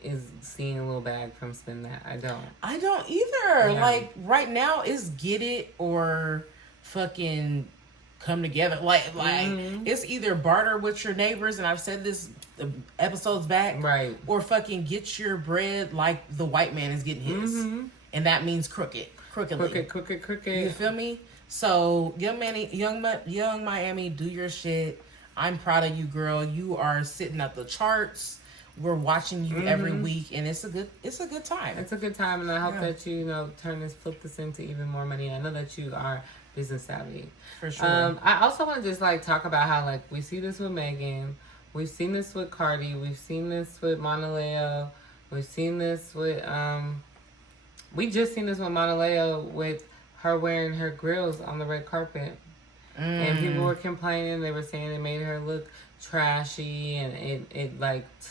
is seeing a little bag from Spin That. I don't either. Yeah. Like, right now is get it or fucking come together. Like it's either barter with your neighbors, and I've said this episodes back. Right. Or fucking get your bread like the white man is getting his. And that means crooked. Crooked. You feel me? So, Young Miami, do your shit. I'm proud of you, girl. You are sitting at the charts we're watching you every week, and it's a good time. It's a good time, and I hope that you flip this into even more money. I know that you are business savvy. For sure. I also want to just talk about how we see this with Megan, we've seen this with Cardi, we've seen this with Monaleo, we've seen this with we just seen this with Monaleo with her wearing her grills on the red carpet. And people were complaining. They were saying it made her look trashy, and it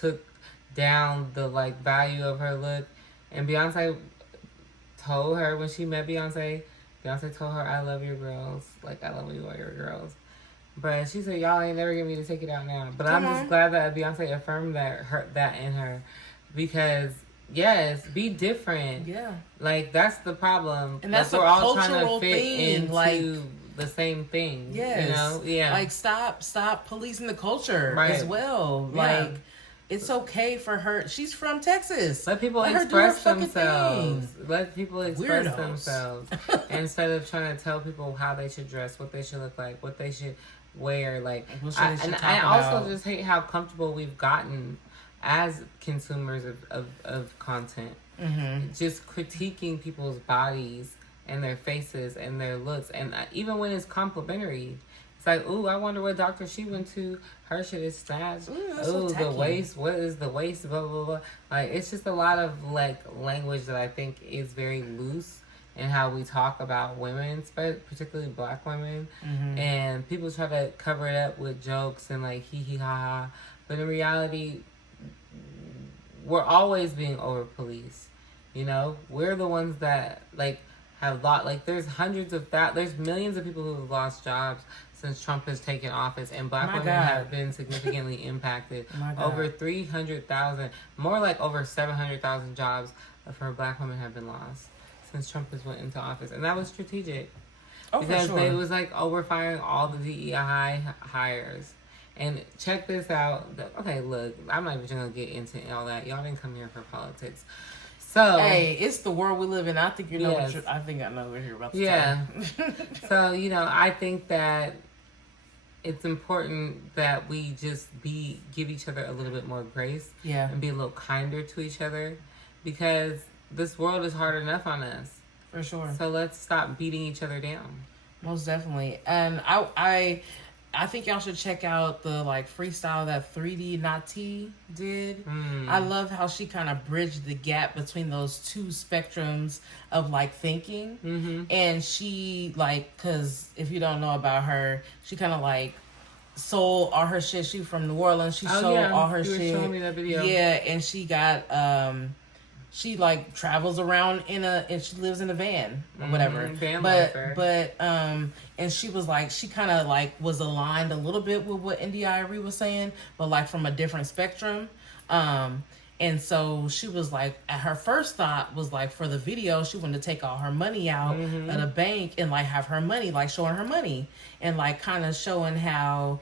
took down the value of her look. And Beyonce told her when she met Beyonce told her, "I love your grills. I love when you wear your grills." But she said, "Y'all ain't never get me to take it out now." But I'm just glad that Beyonce affirmed that in her, because yes, be different. Yeah, that's the problem. And that's we're all trying to fit thing. into the same thing. Yes. Yeah. Stop policing the culture as well. Yeah. It's okay for her. She's from Texas. Let people express themselves. Let people express themselves instead of trying to tell people how they should dress, what they should look like, what they should wear. I also just hate how comfortable we've gotten as consumers of content. Mm-hmm. Just critiquing people's bodies and their faces and their looks, and even when it's complimentary, it's ooh, I wonder what doctor she went to. Her shit is snatched. Ooh, the waist. What is the waist? Blah blah blah. It's just a lot of language that I think is very loose in how we talk about women, particularly Black women, and people try to cover it up with jokes and hee hee ha ha, but in reality, we're always being over policed. We're the ones that have there's there's millions of people who have lost jobs since Trump has taken office, and Black women have been significantly impacted. Over 300,000, more over 700,000 jobs for Black women have been lost since Trump has went into office, and that was strategic. Because it was we're firing all the DEI hires. And check this out. Okay, look, I'm not even gonna get into all that. Y'all didn't come here for politics. So, hey, it's the world we live in. I think I think I know what you're about to say. So, I think that it's important that we just give each other a little bit more grace. Yeah. And be a little kinder to each other, because this world is hard enough on us. For sure. So let's stop beating each other down. Most definitely. And I think y'all should check out the freestyle that 3D Nati did. I love how she kind of bridged the gap between those two spectrums of thinking. Mm-hmm. And she because if you don't know about her, she kind of sold all her shit. She from New Orleans. She sold all her shit. You were showing me that video. Yeah, and she got she travels around and she lives in a van or whatever. But and she was she kind of was aligned a little bit with what Arie was saying, but from a different spectrum. And so she was her first thought was for the video, she wanted to take all her money out at a bank and have her money, showing her money and kind of showing how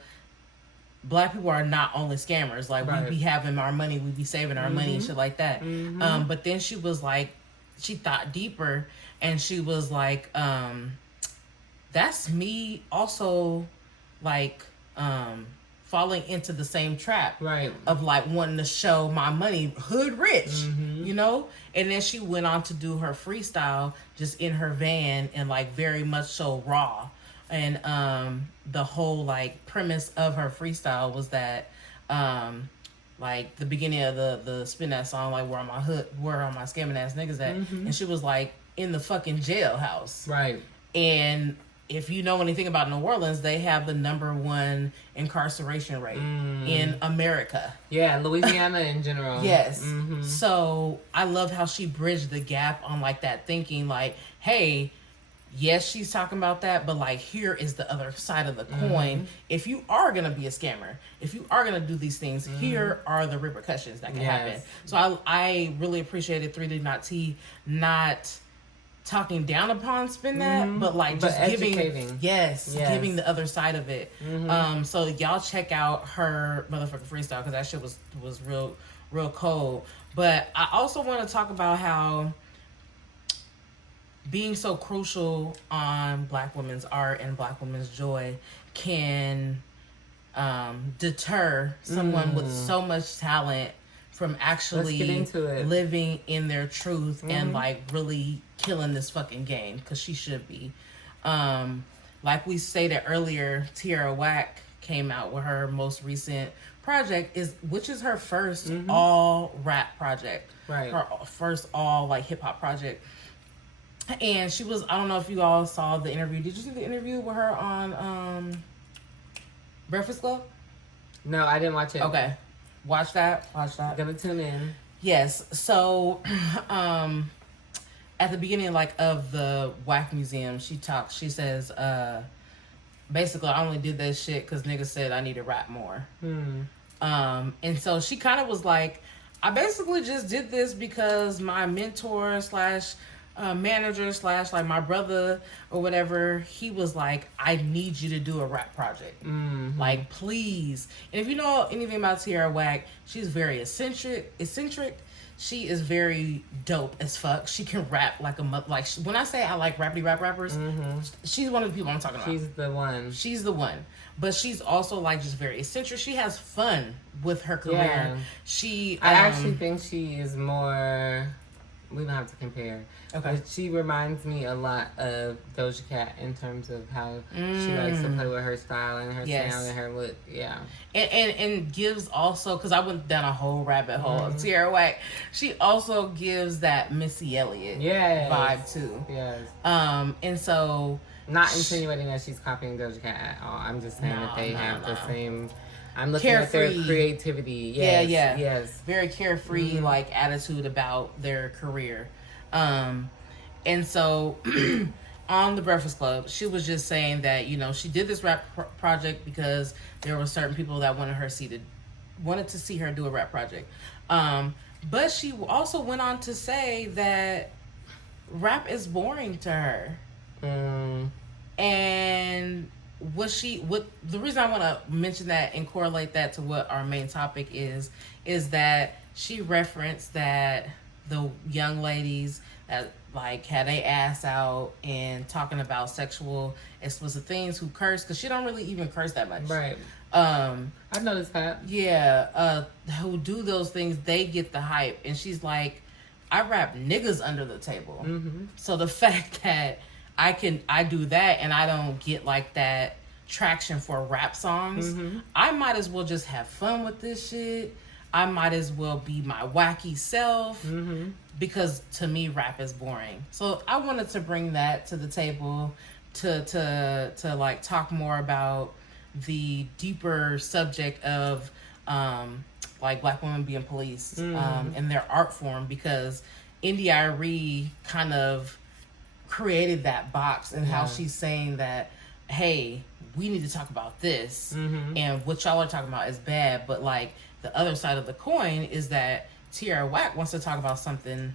Black people are not only scammers. We be having our money, we be saving our money and shit like that. But then she was she thought deeper, and she was that's me also falling into the same trap of wanting to show my money hood rich, and then she went on to do her freestyle just in her van and very much so raw. And the whole premise of her freestyle was that the beginning of the spin that song, where are my scamming ass niggas at, and she was in the fucking jailhouse, and if you know anything about New Orleans, they have the #1 incarceration rate in America. Yeah, Louisiana in general. Yes. So I love how she bridged the gap on that thinking, hey, yes, she's talking about that, but here is the other side of the coin. If you are going to be a scammer, if you are going to do these things, here are the repercussions that can happen. So I really appreciated 3D Nati not talking down upon Spin That, but just educating. Giving the other side of it. So y'all check out her motherfucking freestyle, because that shit was real cold. But I also want to talk about how being so crucial on Black women's art and Black women's joy can deter someone with so much talent from actually living in their truth and like really killing this fucking game, because she should be. Like we stated earlier, Tierra Whack came out with her most recent project, which is her first all rap project, right? Her first all like hip hop project. And she was, I don't know if you all saw the interview. Did you see the interview with her on Breakfast Club? No, I didn't watch it. Okay. Watch that. I'm gonna tune in. Yes. So, at the beginning, like, of the Whack Museum, she says, basically, I only did that shit because niggas said I need to rap more. And so she kind of was like, I basically just did this because my mentor / manager / like my brother or whatever, he was like, I need you to do a rap project. Like, please. And if you know anything about Tierra Whack, she's very eccentric. She is very dope as fuck. She can rap like when I say I like rapidy rap rappers, she's one of the people I'm talking about. She's the one. But she's also like just very eccentric. She has fun with her career. Yeah. I actually think she is more. We don't have to compare. Okay. But she reminds me a lot of Doja Cat in terms of how she likes to play with her style and her sound and her look. Yeah. And gives also, because I went down a whole rabbit hole of Tierra Whack, she also gives that Missy Elliott vibe too. Yes. And so... Not insinuating that she's copying Doja Cat at all. I'm just saying that they have the same... I'm looking at their creativity. Yes, yes. Very carefree, like, attitude about their career. And so, on The Breakfast Club, she was just saying that, you know, she did this rap project because there were certain people that wanted to see her do a rap project. But she also went on to say that rap is boring to her. And... the reason I want to mention that and correlate that to what our main topic is that she referenced that the young ladies that like had their ass out and talking about sexual explicit things who curse, because she don't really even curse that much. Right. I've noticed that. Yeah. Who do those things, they get the hype. And she's like, I rap niggas under the table. So the fact that I do that and I don't get like that traction for rap songs, I might as well just have fun with this shit. I might as well be my wacky self, because to me rap is boring. So I wanted to bring that to the table to like talk more about the deeper subject of like black women being policed and their art form, because Arie kind of created that box, and how she's saying that, hey, we need to talk about this, and what y'all are talking about is bad, but like the other side of the coin is that Tierra Whack wants to talk about something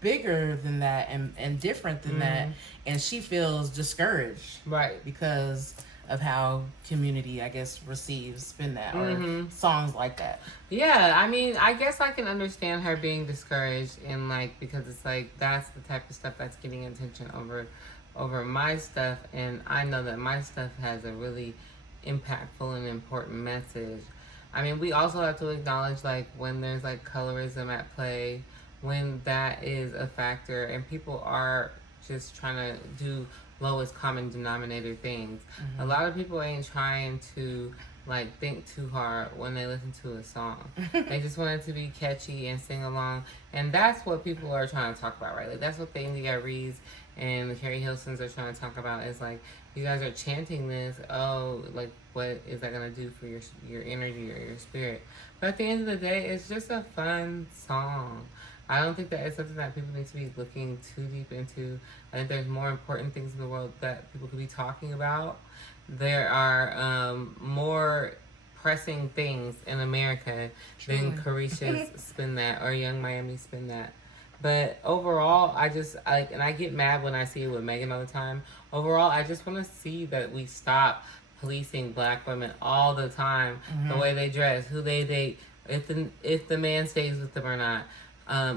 bigger than that and different than that, and she feels discouraged, right, because of how community, I guess, receives spin that or songs like that. Yeah, I mean, I guess I can understand her being discouraged, and like, because it's like that's the type of stuff that's getting attention over my stuff, and I know that my stuff has a really impactful and important message. I mean, we also have to acknowledge like when there's like colorism at play, when that is a factor, and people are just trying to do lowest common denominator things. A lot of people ain't trying to like think too hard when they listen to a song. They just want it to be catchy and sing along, and that's what people are trying to talk about, right? Like that's what the Aries and the Carrie Hilsons are trying to talk about, is like, you guys are chanting this, oh, like what is that gonna do for your energy or your spirit? But at the end of the day, it's just a fun song. I don't think that it's something that people need to be looking too deep into. I think there's more important things in the world that people could be talking about. There are more pressing things in America than Carisha's Spin That or Young Miami Spin That. But overall, I get mad when I see it with Megan all the time. Overall, I just want to see that we stop policing black women all the time. The way they dress, who they date, if the man stays with them or not.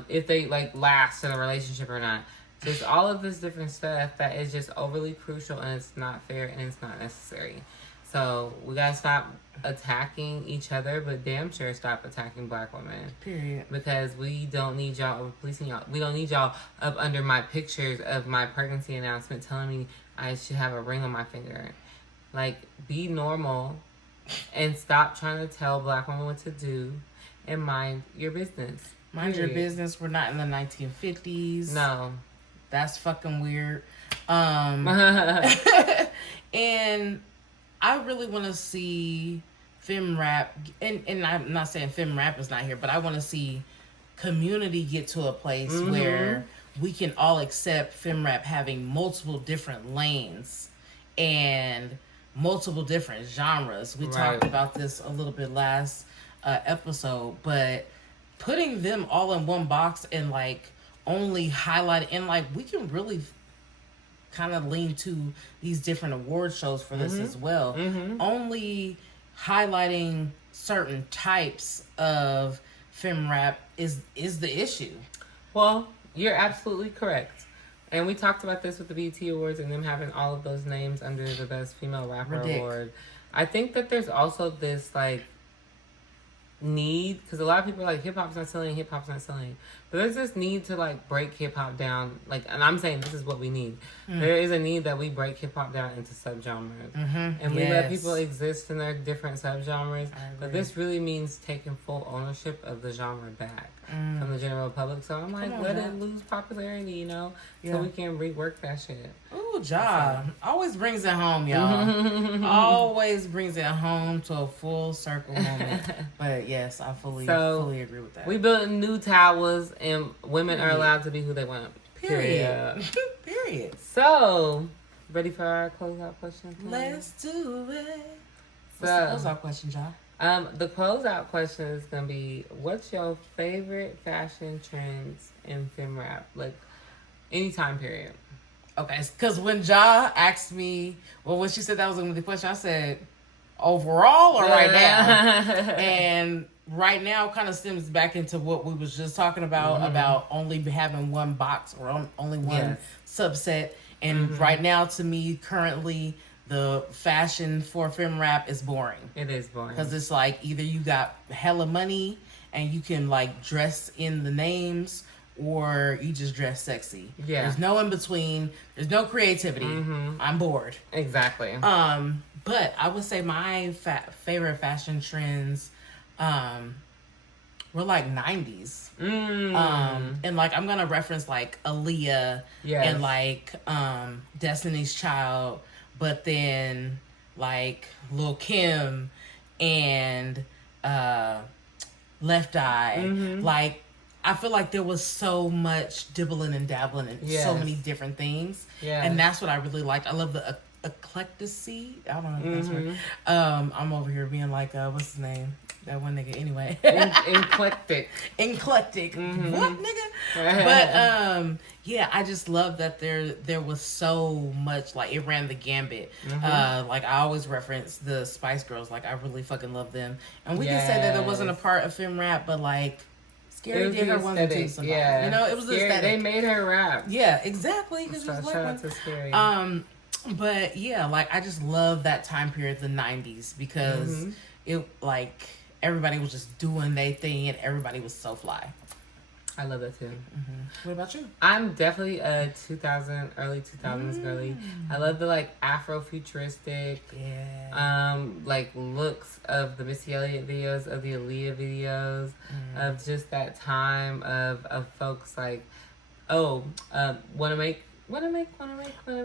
If they like last in a relationship or not. Just all of this different stuff that is just overly crucial, and it's not fair and it's not necessary. So we gotta stop attacking each other, but damn sure stop attacking Black women. Period. Because we don't need y'all policing y'all. We don't need y'all up under my pictures of my pregnancy announcement telling me I should have a ring on my finger. Like, be normal and stop trying to tell Black women what to do and mind your business. Mind your business. We're not in the 1950s. No. That's fucking weird. And I really want to see femme rap, and I'm not saying femme rap is not here, but I want to see community get to a place where we can all accept femme rap having multiple different lanes and multiple different genres. We talked about this a little bit last episode, but putting them all in one box and like only highlight, and like we can really kind of lean to these different award shows for this as well. Only highlighting certain types of femme rap is the issue. Well, you're absolutely correct. And we talked about this with the BET Awards and them having all of those names under the Best Female Rapper Award. I think that there's also this, like, need, because a lot of people are like, hip-hop's not selling, but there's this need to like break hip-hop down, like, and I'm saying this is what we need. There is a need that we break hip-hop down into subgenres, and we let people exist in their different subgenres, but this really means taking full ownership of the genre back from the general public. So I'm like, let it lose popularity, you know, so we can rework that shit. Ooh, Ja always brings it home, y'all. Always brings it home to a full circle moment. But yes, I fully agree with that. We building new towers, and women are allowed to be who they want. Period. Period. So, ready for our closeout question? Let's do it. So, what's the closeout question, Ja? The closeout question is gonna be, what's your favorite fashion trends in femme rap? Like, any time period. Okay, because when Ja asked me, well, when she said that was going to be the question, I said, overall or right now? And right now kind of stems back into what we was just talking about only having one box or only one subset. And right now, to me, currently, the fashion for femme rap is boring. It is boring. Because it's like either you got hella money and you can like dress in the names, or you just dress sexy. Yeah. There's no in between. There's no creativity. I'm bored. Exactly. But I would say my favorite fashion trends were like 90s. And like I'm gonna reference like Aaliyah and like Destiny's Child, but then like Lil' Kim and Left Eye. Like, I feel like there was so much dibbling and dabbling and so many different things. Yeah. And that's what I really liked. I love the eclecticity. I don't know if that's right. I'm over here being like, what's his name? That one nigga. Anyway. Eclectic. What, nigga? But, yeah, I just love that there was so much, like, it ran the gambit. Like, I always reference the Spice Girls. Like, I really fucking love them. And we can say that there wasn't a part of femme rap, but, like, Scary did her one or two sometimes. Yeah. You know, it was Scary, aesthetic. they made her rap. Yeah, exactly. So shout out to Scary. But yeah, like I just love that time period, the 90s, because it like everybody was just doing their thing and everybody was so fly. I love that too. What about you? I'm definitely a early 2000s girly. I love the like Afrofuturistic, like looks of the Missy Elliott videos, of the Aaliyah videos, of just that time of folks like, wanna make.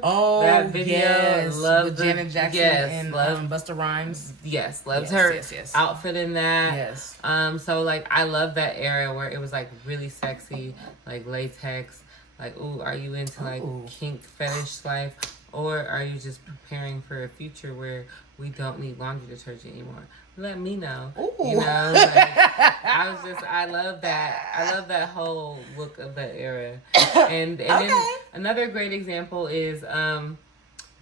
Oh, that video. Yes. Love with Janet Jackson and Busta Rhymes. Yes, loves her outfit in that. Yes. So like I love that era where it was like really sexy, like latex. Like, ooh, are you into like kink fetish life, or are you just preparing for a future where we don't need laundry detergent anymore? Let me know. Ooh. You know, like, I love that. I love that whole look of that era. And then another great example is the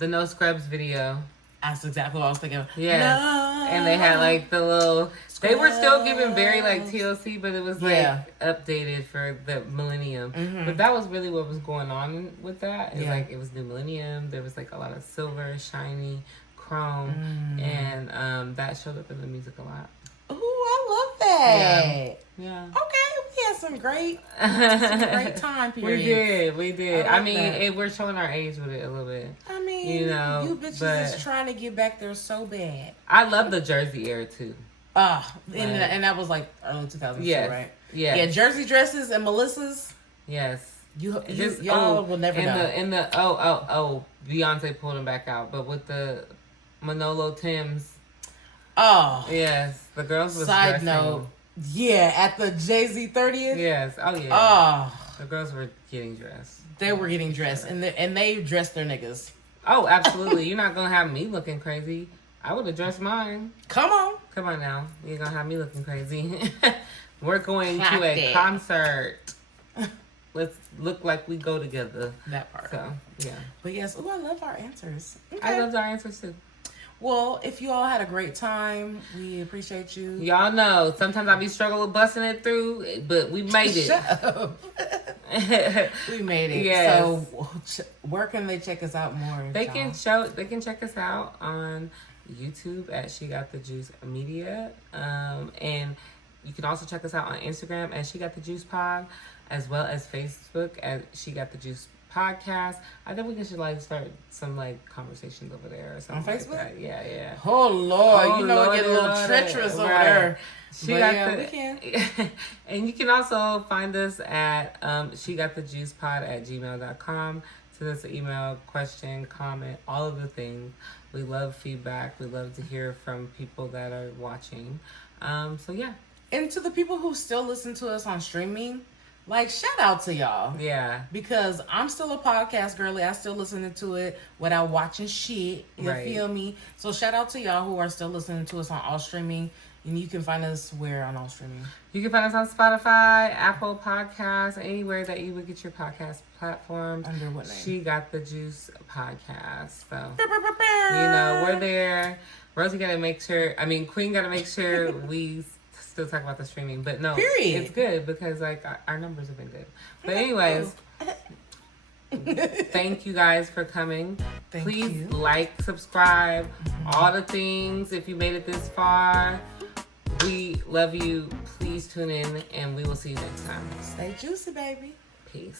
No Scrubs video. That's exactly what I was thinking of. Yeah. No. And they had like the little, they were still giving very like TLC, but it was like updated for the millennium. But that was really what was going on with that. It was like, it was new millennium. There was like a lot of silver, shiny, chrome, and that showed up in the music a lot. Ooh, I love that. Yeah. Okay, we had some great time periods. We did. I mean, we're showing our age with it a little bit. I mean, you bitches is trying to get back there so bad. I love the Jersey era too. And that was like early 2000s, right? Yeah, Jersey dresses and Melissa's. Yes. Y'all will never know. Beyonce pulled them back out, but with the Manolo Tims. Oh. Yes, the girls was Side dressing. note. Yeah, at the Jay-Z 30th. Yes. Oh yeah. Oh. The girls were getting dressed. They were getting dressed, and they dressed their niggas. Oh, absolutely. You're not gonna have me looking crazy. I would have dressed mine. Come on now. You're gonna have me looking crazy. We're going to a concert. Let's look like we go together. That part. So, yeah. But yes, I love our answers. Okay. I love our answers too. Well, if you all had a great time, we appreciate you. Y'all know, sometimes I be struggling busting it through, but we made it. Shut up. We made it. Yes. So, where can they check us out more? They can check us out on YouTube at She Got the Juice Media, and you can also check us out on Instagram at SheGotTheJuicePod, as well as Facebook at She Got the Juice Podcast. I think we should start some conversations over there or something. On Facebook? Like that. Yeah. Oh Lord, it get a little treacherous over there. We can. And you can also find us at SheGotTheJuicePod@gmail.com. Send us an email, question, comment, all of the things. We love feedback. We love to hear from people that are watching. So yeah. And to the people who still listen to us on streaming, shout out to y'all. Yeah. Because I'm still a podcast girly. I still listen to it without watching shit. You feel me? So shout out to y'all who are still listening to us on all streaming. And you can find us where on all streaming? You can find us on Spotify, Apple Podcasts, anywhere that you would get your podcast platform. Under what name? She Got the Juice Podcast. So, we're there. Rosie got to make sure, Queen got to make sure we still talk about the streaming. But no, it's good because our numbers have been good. But anyways, thank you guys for coming. Please like, subscribe, all the things if you made it this far. We love you. Please tune in and we will see you next time. Stay juicy, baby. Peace.